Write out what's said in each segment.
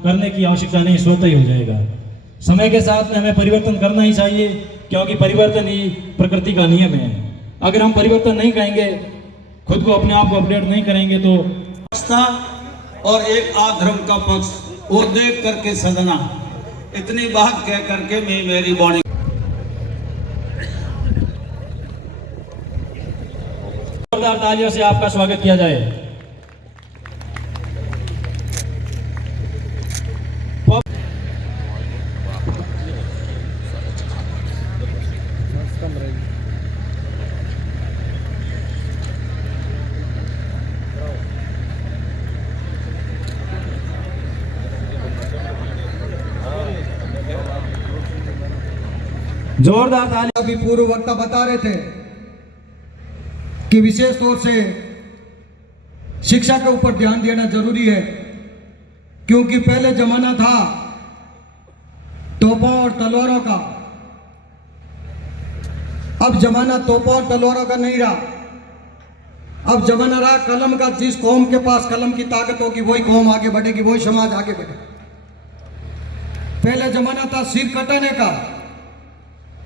करने की आवश्यकता नहीं, स्वतः ही हो जाएगा। समय के साथ में हमें परिवर्तन करना ही चाहिए, क्योंकि परिवर्तन ही प्रकृति का नियम है। अगर हम परिवर्तन नहीं करेंगे, खुद को अपने आप को अपडेट नहीं करेंगे तो और एक आधर्म का पक्ष वो देख करके सदना, इतनी बात कह करके मैं मेरी वाणी जोरदार तालियों से आपका स्वागत किया जाए। जोरदार तालियां। अभी पूर्व वक्ता बता रहे थे कि विशेष तौर से शिक्षा के ऊपर ध्यान देना जरूरी है, क्योंकि पहले जमाना था तोपों और तलवारों का, अब जमाना तोपों और तलवारों का नहीं रहा। अब जमाना रहा कलम का। जिस कौम के पास कलम की ताकत होगी वही कौम आगे बढ़ेगी, वही समाज आगे बढ़ेगा। पहले जमाना था सिर कटाने का,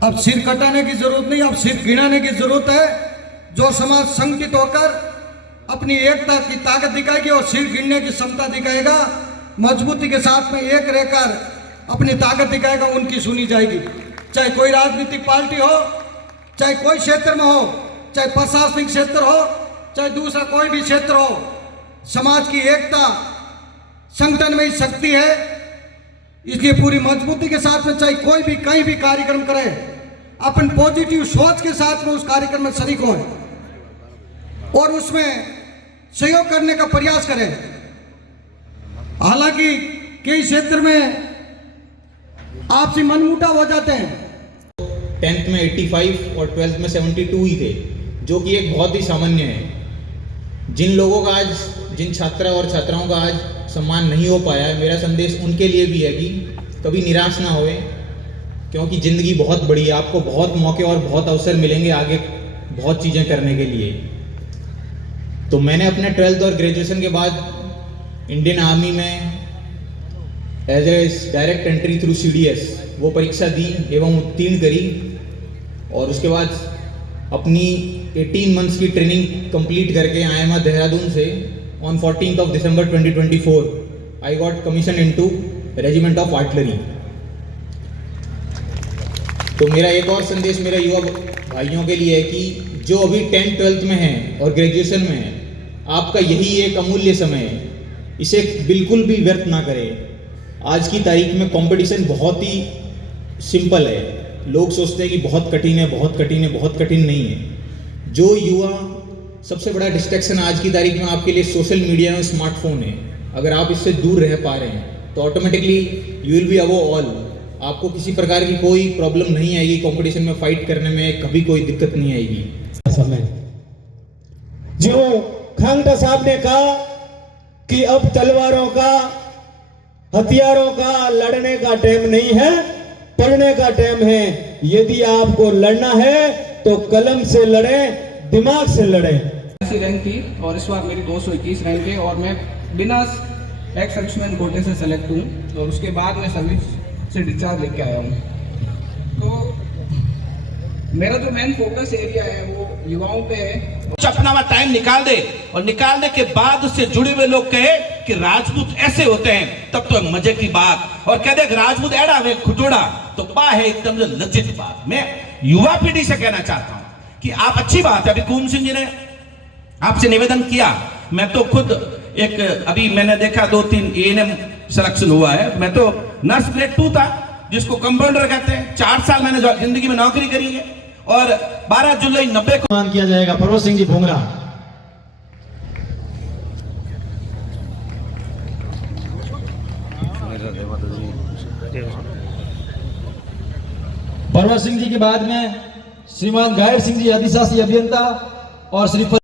अब सिर कटाने की जरूरत नहीं, अब सिर गिनाने की जरूरत है। जो समाज संगठित होकर अपनी एकता की ताकत दिखाएगी और सिर गिनने की क्षमता दिखाएगा, मजबूती के साथ में एक रहकर अपनी ताकत दिखाएगा, उनकी सुनी जाएगी। चाहे कोई राजनीतिक पार्टी हो, चाहे कोई क्षेत्र में हो, चाहे प्रशासनिक क्षेत्र हो, चाहे दूसरा कोई भी क्षेत्र हो, समाज की एकता संगठन में ही शक्ति है। इसलिए पूरी मजबूती के साथ में चाहे कोई भी कहीं भी कार्यक्रम करे, अपन पॉजिटिव सोच के साथ में उस कार्यक्रम में शरीक हो और उसमें सहयोग करने का प्रयास करें। हालांकि कई क्षेत्र में आपसी मनमुटाव हो जाते हैं। 10th में 85 और 12th में 72 ही थे, जो कि एक बहुत ही सामान्य है। जिन लोगों का आज, जिन छात्रा और छात्राओं का आज सम्मान नहीं हो पाया है, मेरा संदेश उनके लिए भी है कि कभी निराश ना होए, क्योंकि ज़िंदगी बहुत बड़ी है। आपको बहुत मौके और बहुत अवसर मिलेंगे आगे बहुत चीज़ें करने के लिए। तो मैंने अपने 12th और ग्रेजुएशन के बाद इंडियन आर्मी में as a direct entry through CDS वो परीक्षा दी एवं उत्तीर्ण करी, और उसके बाद अपनी 18 मंथ्स की ट्रेनिंग कंप्लीट करके IIMA देहरादून से on 14th of December 2024 I got commissioned into Regiment of Artillery। तो मेरा एक और संदेश मेरे युवा भाइयों के लिए है कि जो अभी 10th 12th में हैं और ग्रेजुएशन में हैं, आपका यही एक अमूल्य समय है, इसे बिल्कुल भी व्यर्थ ना करें। आज की तारीख में कंपटीशन बहुत ही सिंपल है। लोग सोचते हैं कि बहुत कठिन है, बहुत कठिन है, बहुत कठिन नहीं है। जो युवा सबसे बड़ा डिस्ट्रैक्शन आज की तारीख में आपके लिए सोशल मीडिया और स्मार्टफोन है। अगर आप इससे दूर रह पा रहे हैं तो automatically you will be above all. आपको किसी प्रकार की कोई प्रॉब्लम नहीं आएगी, कंपटीशन में फाइट करने में कभी कोई दिक्कत नहीं आएगी। समय जो खांगटा साहब ने कहा कि अब तलवारों का, हथियारों का लड़ने का टाइम नहीं है, पढ़ने का टाइम है। यदि आपको लड़ना है तो कलम से लड़े, दिमाग से लड़े। ऐसी रैंक थी और इस बार मेरी 221 रैंक है और मैं बिना एक्स सर्विसमैन कोटे से सेलेक्ट हूँ और उसके बाद मैं सर्विस से डिस्चार्ज लेके आया हूँ। तो मेरा जो मेन फोकस एरिया है वो युवाओं पे है। अपना टाइम निकाल दे और निकालने के बाद उससे जुड़े हुए लोग कहे कि राजपूत ऐसे होते हैं, तब तो मजे की बात। और कह दे राजपूत एड़ा वे खुटोड़ा, तो बा है एकदम लज्जित बात। मैं युवा पीढ़ी से कहना चाहता हूं कि आप, अच्छी बात है, अभी कुम सिंह जी ने आपसे निवेदन किया। मैं तो खुद एक, अभी मैंने देखा 2-3 ANM सिलेक्शन हुआ है। मैं तो नर्स ग्रेड 2 था, जिसको कंपाउंडर कहते हैं। 4 साल मैंने जिंदगी में नौकरी करी है और 12 जुलाई 90 को सम्मान किया जाएगा। परवत सिंह जी भोंगरा। परवत सिंह जी के बाद में श्रीमान गायर सिंह जी, अधिशासी अभियंता, और श्री